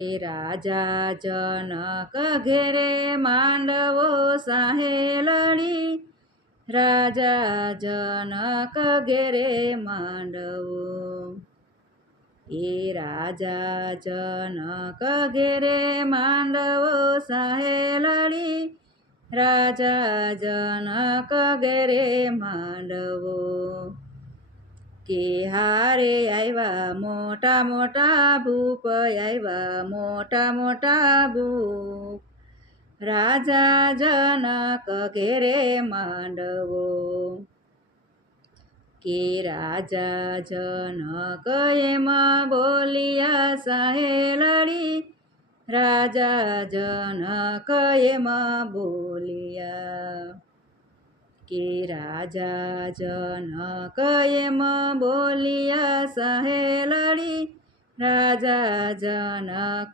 એ રાજા જનક ઘેરે માંડવો સાહે લડી, રાજા જનક ઘેરે માંડવો. એ રાજા જનક ઘેરે માંડવો સાહે લડી, રાજા જનક ઘેરે માંડવો. કે હારે આવ્યા મોટા મોટા ભૂપ, આવ્યા મોટા મોટા ભૂપ, રાજા જનક ઘેરે માંડવો. કે રાજા જનક એમ બોલિયા સાહે લડી, રાજા જનક એમ બોલિયા. કે રાજા જનક એમ બોલિયા સાહે લડી, રાજા જનક